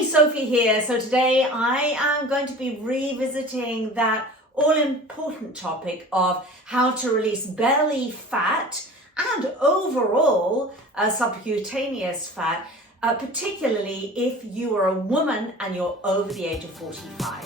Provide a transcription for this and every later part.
Hey, Sophie here. So today I am going to be revisiting that all-important topic of how to release belly fat and overall subcutaneous fat, particularly if you are a woman and you're over the age of 45.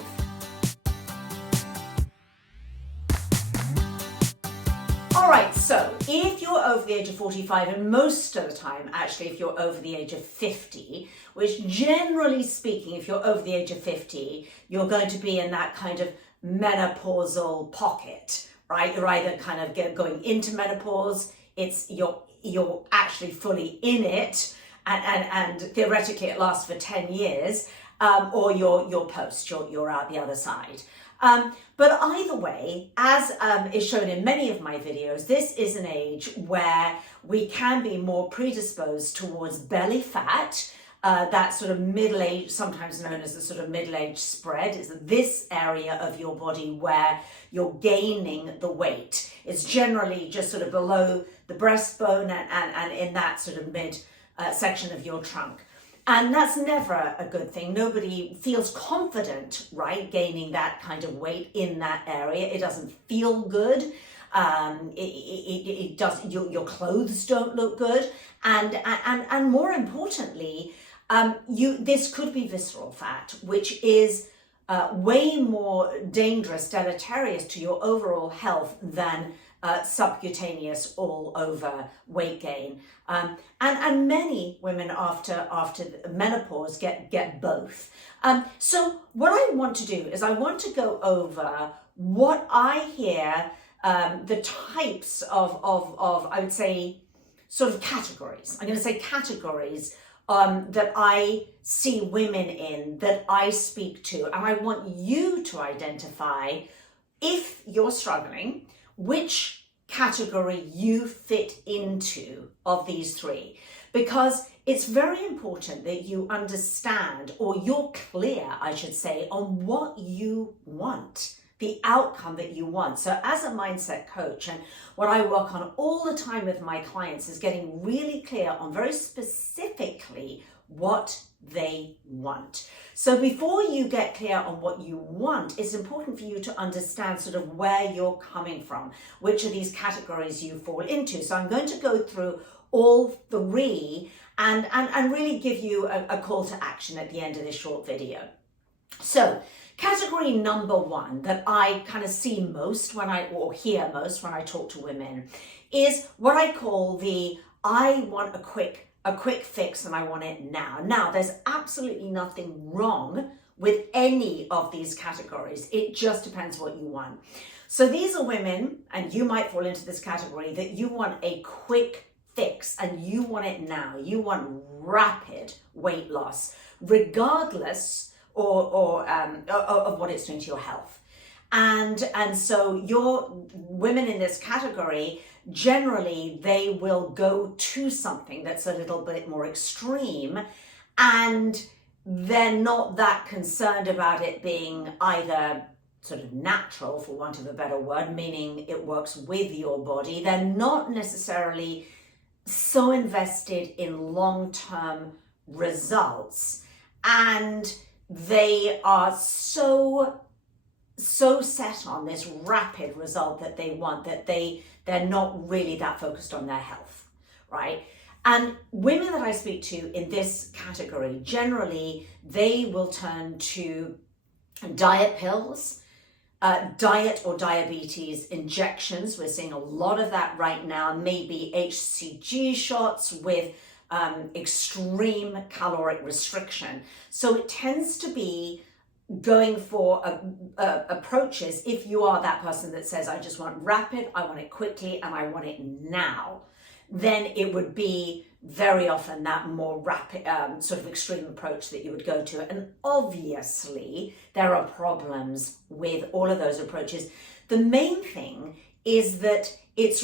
All right, so if you're over the age of 45, and most of the time, actually, if you're over the age of 50, which generally speaking, if you're over the age of 50, you're going to be in that kind of menopausal pocket, right? You're either kind of going into menopause, you're actually fully in it, and theoretically it lasts for 10 years, or you're post, you're out the other side. But either way, as is shown in many of my videos, this is an age where we can be more predisposed towards belly fat, that sort of middle-age, sometimes known as the sort of middle-age spread, is this area of your body where you're gaining the weight. It's generally just sort of below the breastbone and in that sort of mid section of your trunk. And that's never a good thing. Nobody feels confident, right, gaining that kind of weight in that area. It doesn't feel good. It does. Your clothes don't look good, and more importantly, this could be visceral fat, which is way more dangerous, deleterious to your overall health than subcutaneous all over weight gain. And many women after menopause get both. So what I want to do is I want to go over what I hear, the types of I would say sort of categories. I'm going to say categories that I see women in, that I speak to, and I want you to identify, if you're struggling, which category you fit into of these three, because it's very important that you understand, or you're clear, I should say, on what you want, the outcome that you want. So as a mindset coach, and what I work on all the time with my clients is getting really clear on very specifically what they want. So before you get clear on what you want, it's important for you to understand sort of where you're coming from, which of these categories you fall into. So I'm going to go through all three and really give you a call to action at the end of this short video. So category number one that I kind of see most or hear most when I talk to women is what I call the I want a quick fix and I want it now. Now, there's absolutely nothing wrong with any of these categories. It just depends what you want. So these are women, and you might fall into this category, that you want a quick fix and you want it now. You want rapid weight loss, regardless of what it's doing to your health. And so your women in this category, generally they will go to something that's a little bit more extreme, and they're not that concerned about it being either sort of natural, for want of a better word, meaning it works with your body. They're not necessarily so invested in long-term results, and they are so set on this rapid result that they want that they're not really that focused on their health, right? And women that I speak to in this category, generally they will turn to diet pills, diet or diabetes injections. We're seeing a lot of that right now, maybe HCG shots with extreme caloric restriction. So it tends to be going for approaches, if you are that person that says, I just want rapid, I want it quickly, and I want it now, then it would be very often that more rapid, sort of extreme approach that you would go to. And obviously, there are problems with all of those approaches. The main thing is that it's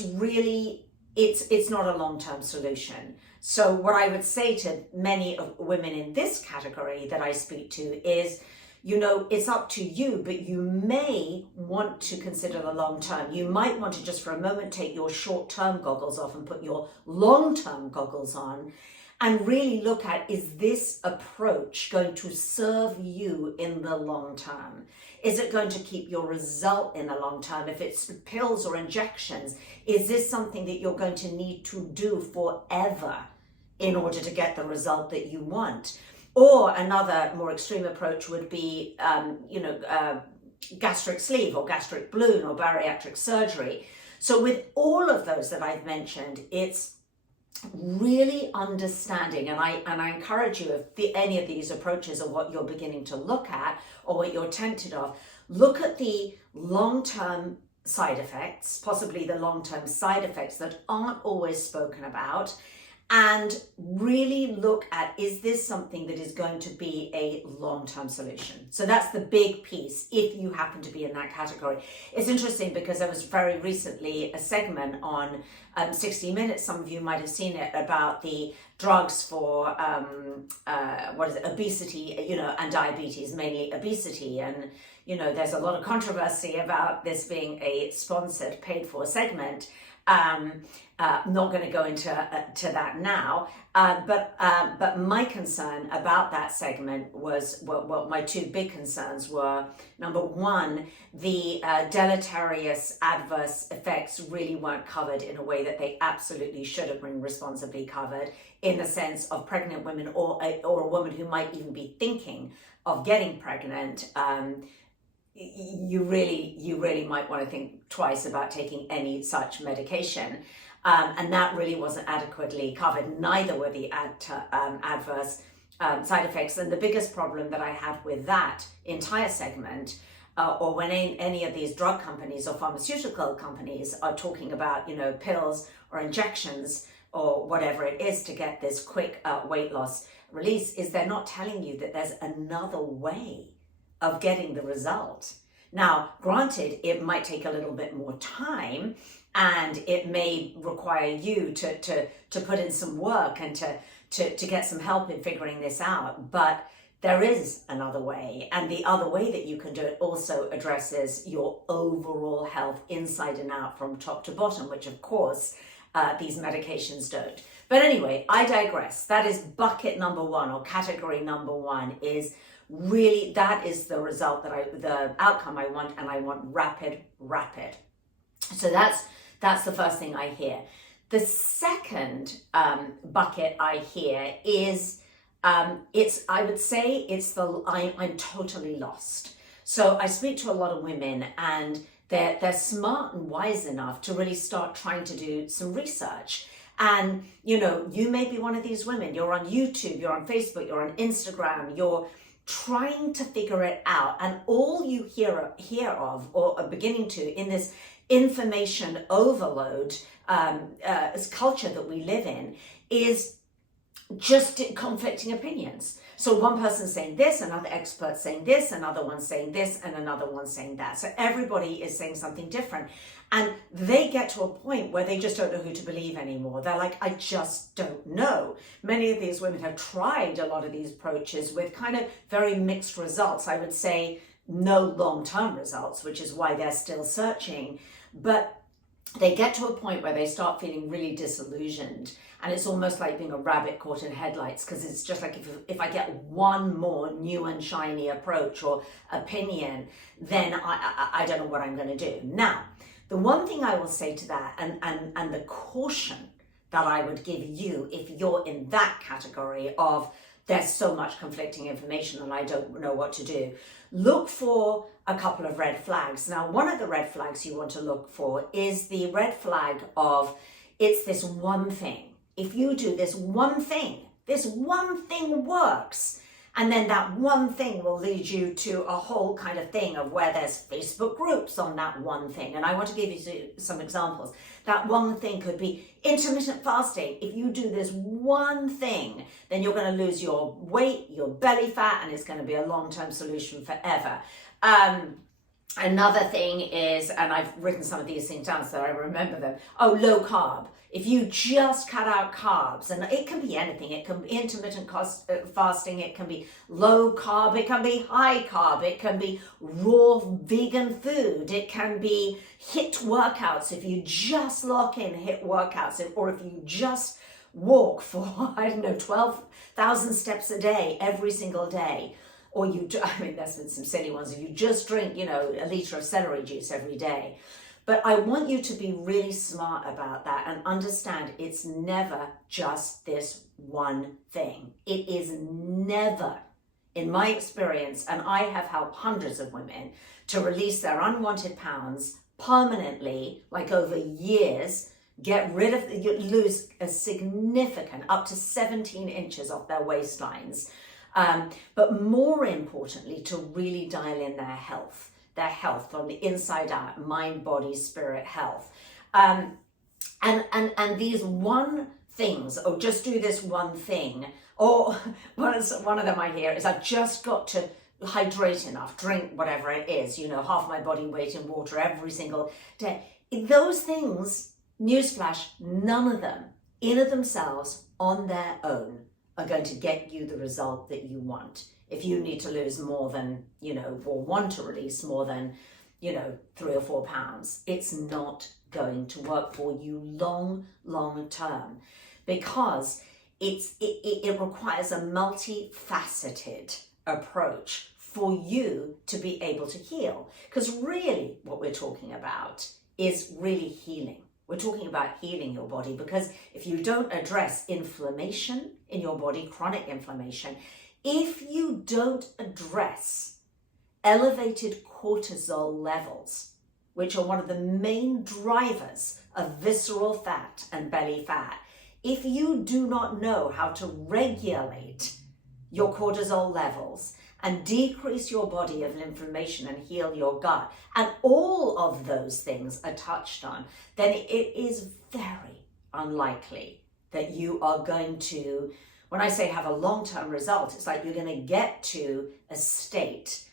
not a long-term solution. So what I would say to many of women in this category that I speak to is, you know, it's up to you, but you may want to consider the long term. You might want to just for a moment take your short-term goggles off and put your long-term goggles on and really look at, is this approach going to serve you in the long term? Is it going to keep your result in the long term? If it's pills or injections, is this something that you're going to need to do forever in order to get the result that you want? Or another more extreme approach would be, gastric sleeve or gastric balloon or bariatric surgery. So with all of those that I've mentioned, it's really understanding, and I encourage you, if any of these approaches are what you're beginning to look at or what you're tempted of, look at the long-term side effects, possibly the long-term side effects that aren't always spoken about, and really look at, is this something that is going to be a long-term solution? So that's the big piece if you happen to be in that category. It's interesting because there was very recently a segment on 60 Minutes, some of you might have seen it, about the drugs for obesity, and diabetes, mainly obesity. And there's a lot of controversy about this being a sponsored, paid for segment. Not going to go into to that now, but my concern about that segment was, well, my two big concerns were, number one, the deleterious adverse effects really weren't covered in a way that they absolutely should have been responsibly covered, in the sense of pregnant women or a woman who might even be thinking of getting pregnant. You really might want to think twice about taking any such medication. And that really wasn't adequately covered. Neither were the adverse side effects. And the biggest problem that I had with that entire segment, or when any of these drug companies or pharmaceutical companies are talking about, pills or injections or whatever it is to get this quick weight loss release, is they're not telling you that there's another way of getting the result. Now, granted, it might take a little bit more time, and it may require you to put in some work and to get some help in figuring this out, but there is another way. And the other way that you can do it also addresses your overall health inside and out, from top to bottom, which of course these medications don't. But anyway, I digress. That is bucket number one, or category number one, is really, that is the result the outcome I want, and I want rapid. So that's the first thing I hear. The second bucket I hear is, I would say it's I'm totally lost. So I speak to a lot of women, and they're smart and wise enough to really start trying to do some research. And you may be one of these women. You're on YouTube, you're on Facebook, you're on Instagram, you're trying to figure it out, and all you hear of, or are beginning to, in this information overload culture that we live in, is just conflicting opinions. So one person's saying this, another expert saying this, another one saying this, and another one saying that. So everybody is saying something different. And they get to a point where they just don't know who to believe anymore. They're like, I just don't know. Many of these women have tried a lot of these approaches with kind of very mixed results. I would say no long-term results, which is why they're still searching. But they get to a point where they start feeling really disillusioned. And it's almost like being a rabbit caught in headlights, because it's just like, if I get one more new and shiny approach or opinion, then I don't know what I'm going to do. Now, the one thing I will say to that, and the caution that I would give you if you're in that category of, there's so much conflicting information and I don't know what to do, look for a couple of red flags. Now, one of the red flags you want to look for is the red flag of, it's this one thing. If you do this one thing works. And then that one thing will lead you to a whole kind of thing of where there's Facebook groups on that one thing. And I want to give you some examples. That one thing could be intermittent fasting. If you do this one thing, then you're going to lose your weight, your belly fat, and it's going to be a long-term solution forever. Another thing is, and I've written some of these things down so I remember them. Oh, low carb. If you just cut out carbs, and it can be anything, it can be intermittent fasting, it can be low carb, it can be high carb, it can be raw vegan food, it can be HIIT workouts. If you just lock in HIIT workouts, or if you just walk for, I don't know, 12,000 steps a day, every single day, or I mean, there's been some silly ones, if you just drink, you know, a litre of celery juice every day. But I want you to be really smart about that and understand it's never just this one thing. It is never, in my experience, and I have helped hundreds of women to release their unwanted pounds permanently, like over years, lose a significant, up to 17 inches off their waistlines. But more importantly, to really dial in their health from the inside out, mind, body, spirit health. And these one things, or just do this one thing, or one of them I hear is I've just got to hydrate enough, drink whatever it is, you know, half my body weight in water every single day. Those things, newsflash, none of them in of themselves on their own are going to get you the result that you want. If you need to lose more than, you know, or want to release more than, you know, 3 or 4 pounds, it's not going to work for you long term, because it requires a multifaceted approach for you to be able to heal. Because really what we're talking about is really healing. We're talking about healing your body, because if you don't address inflammation in your body, chronic inflammation, if you don't address elevated cortisol levels, which are one of the main drivers of visceral fat and belly fat, if you do not know how to regulate your cortisol levels and decrease your body of inflammation and heal your gut, and all of those things are touched on, then it is very unlikely that you are going to, when I say have a long-term result, it's like you're going to get to a state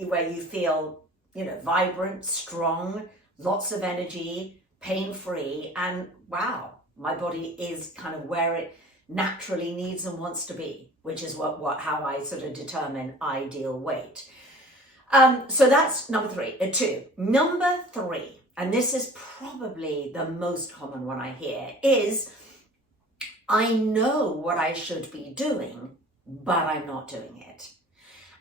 where you feel, you know, vibrant, strong, lots of energy, pain-free, and wow, my body is kind of where it naturally needs and wants to be, which is how I sort of determine ideal weight. So that's number 2. Number 3, and this is probably the most common one I hear, is I know what I should be doing, but I'm not doing it.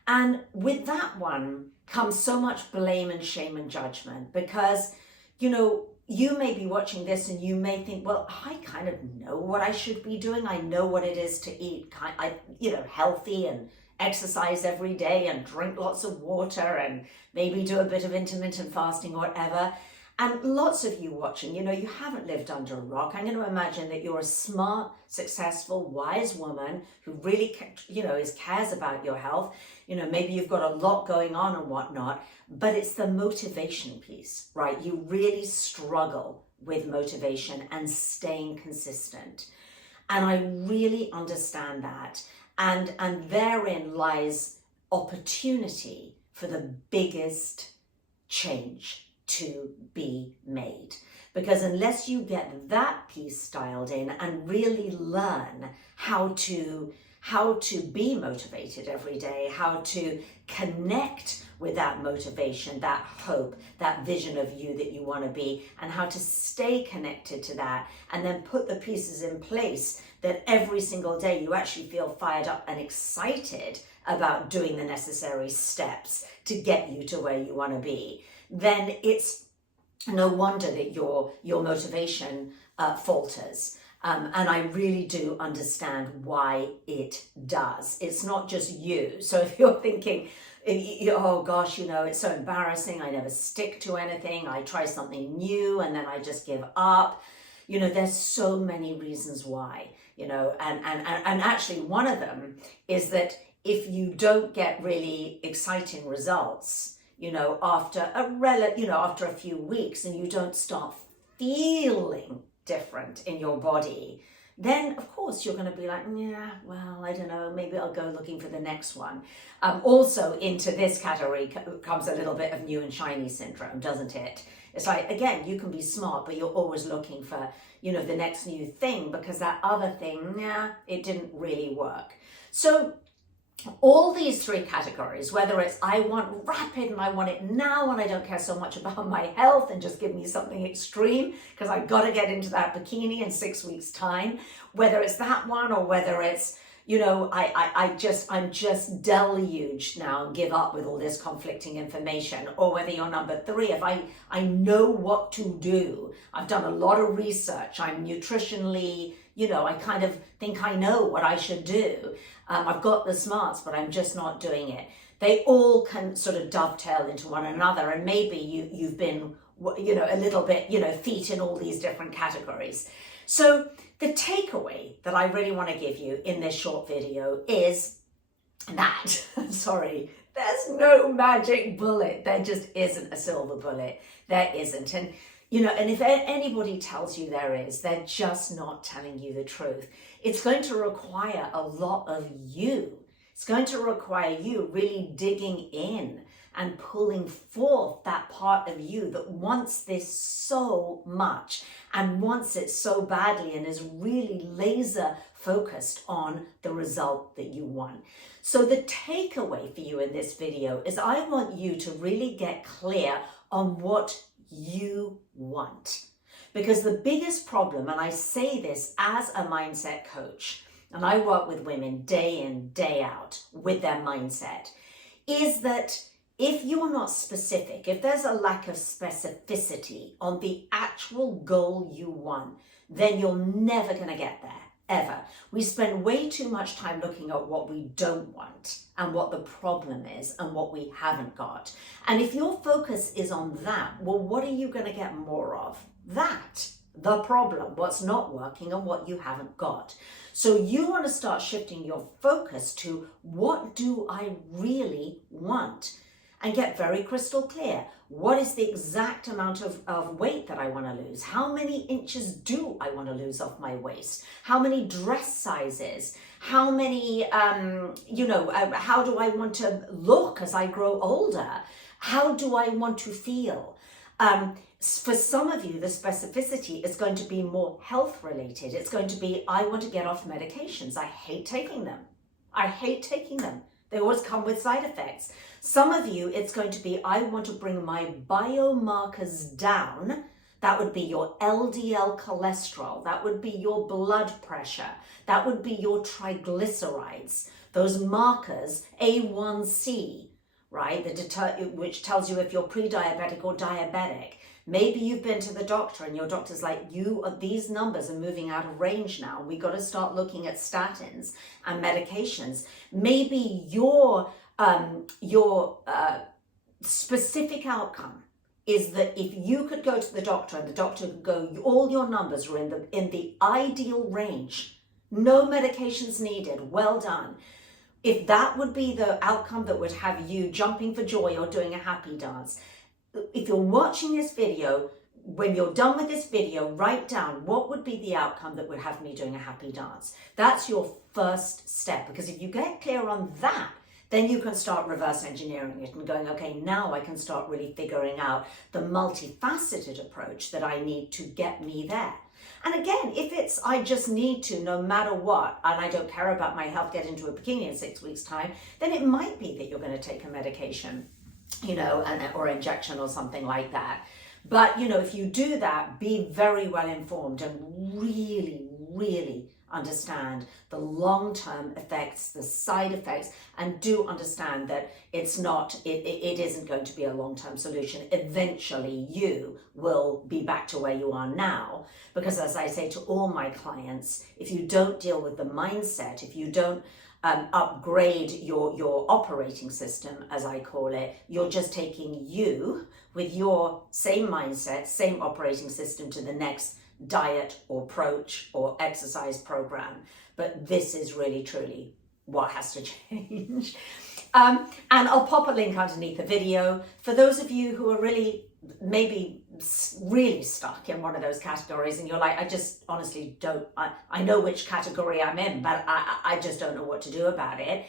And with that one comes so much blame and shame and judgment, because, you know, you may be watching this and you may think, well, I kind of know what I should be doing. I know what it is to eat, healthy and exercise every day and drink lots of water and maybe do a bit of intermittent fasting or whatever. And lots of you watching, you know, you haven't lived under a rock. I'm going to imagine that you're a smart, successful, wise woman who really, you know, cares about your health. You know, maybe you've got a lot going on and whatnot, but it's the motivation piece, right? You really struggle with motivation and staying consistent. And I really understand that. And therein lies opportunity for the biggest change to be made. Because unless you get that piece dialed in and really learn how to be motivated every day, how to connect with that motivation, that hope, that vision of you that you want to be, and how to stay connected to that, and then put the pieces in place that every single day you actually feel fired up and excited about doing the necessary steps to get you to where you want to be, then it's no wonder that your motivation falters. And I really do understand why it does. It's not just you. So if you're thinking, oh gosh, you know, it's so embarrassing, I never stick to anything, I try something new and then I just give up. You know, there's so many reasons why, you know, and actually one of them is that if you don't get really exciting results, you know, after a few weeks, and you don't start feeling different in your body, then of course you're going to be like, yeah, well, I don't know, maybe I'll go looking for the next one. Also into this category comes a little bit of new and shiny syndrome, doesn't it? It's like, again, you can be smart, but you're always looking for, you know, the next new thing, because that other thing, it didn't really work. So all these three categories, whether it's I want rapid and I want it now and I don't care so much about my health and just give me something extreme because I've got to get into that bikini in 6 weeks time, whether it's that one or whether it's, you know, I'm just deluged now and give up with all this conflicting information, or whether you're number three, if I know what to do, I've done a lot of research, I'm nutritionally, you know, I kind of think I know what I should do. I've got the smarts, but I'm just not doing it. They all can sort of dovetail into one another, and maybe you've been, you know, a little bit, you know, feet in all these different categories. So the takeaway that I really want to give you in this short video is that, sorry, there's no magic bullet. There just isn't a silver bullet. There isn't. And, you know, and if anybody tells you there is, they're just not telling you the truth. It's going to require a lot of you. It's going to require you really digging in and pulling forth that part of you that wants this so much and wants it so badly and is really laser focused on the result that you want. So the takeaway for you in this video is I want you to really get clear on what you want. Because the biggest problem, and I say this as a mindset coach, and I work with women day in, day out with their mindset, is that if you're not specific, if there's a lack of specificity on the actual goal you want, then you're never going to get there, ever. We spend way too much time looking at what we don't want and what the problem is and what we haven't got. And if your focus is on that, well, what are you going to get more of? That, the problem, what's not working and what you haven't got. So you want to start shifting your focus to what do I really want? And get very crystal clear. What is the exact amount of weight that I want to lose? How many inches do I want to lose off my waist? How many dress sizes? How many, how do I want to look as I grow older? How do I want to feel? For some of you, the specificity is going to be more health related. It's going to be, I want to get off medications. I hate taking them. They always come with side effects. Some of you, it's going to be, I want to bring my biomarkers down. That would be your LDL cholesterol. That would be your blood pressure. That would be your triglycerides. Those markers, A1C, right? Which tells you if you're pre-diabetic or diabetic. Maybe you've been to the doctor and your doctor's like, these numbers are moving out of range now. We got to start looking at statins and medications. Maybe your specific outcome is that if you could go to the doctor and the doctor could go, all your numbers are in the ideal range, no medications needed, well done. If that would be the outcome that would have you jumping for joy or doing a happy dance, if you're watching this video, when you're done with this video, write down what would be the outcome that would have me doing a happy dance. That's your first step, because if you get clear on that, then you can start reverse engineering it and going, okay, now I can start really figuring out the multifaceted approach that I need to get me there. And again, if it's, I just need to, no matter what, and I don't care about my health, get into a bikini in 6 weeks' time, then it might be that you're going to take a medication, you know, or injection or something like that. But, you know, if you do that, be very well informed and really, really understand the long-term effects, the side effects, and do understand that it's not, it isn't going to be a long-term solution. Eventually you will be back to where you are now, because as I say to all my clients, if you don't deal with the mindset, if you don't upgrade your operating system, as I call it, you're just taking you with your same mindset, same operating system to the next diet or approach or exercise program. But this is really truly what has to change. And I'll pop a link underneath the video for those of you who are really maybe really stuck in one of those categories and you're like, I just honestly don't, I know which category I'm in, but I just don't know what to do about it.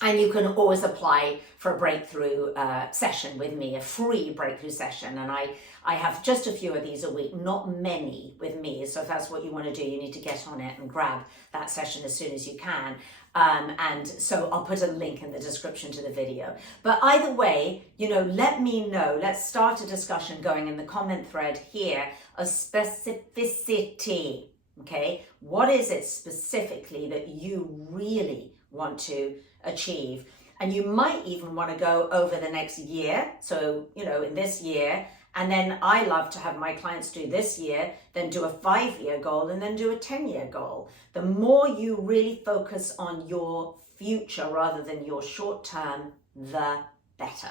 And you can always apply for a breakthrough session with me, a free breakthrough session. And I have just a few of these a week, not many with me. So if that's what you want to do, you need to get on it and grab that session as soon as you can. And so I'll put a link in the description to the video. But either way, let me know. Let's start a discussion going in the comment thread here of specificity. Okay, what is it specifically that you really want to achieve? And you might even want to go over the next year. So, in this year, and then I love to have my clients do this year, then do a 5-year goal, and then do a 10-year goal. The more you really focus on your future rather than your short term, the better.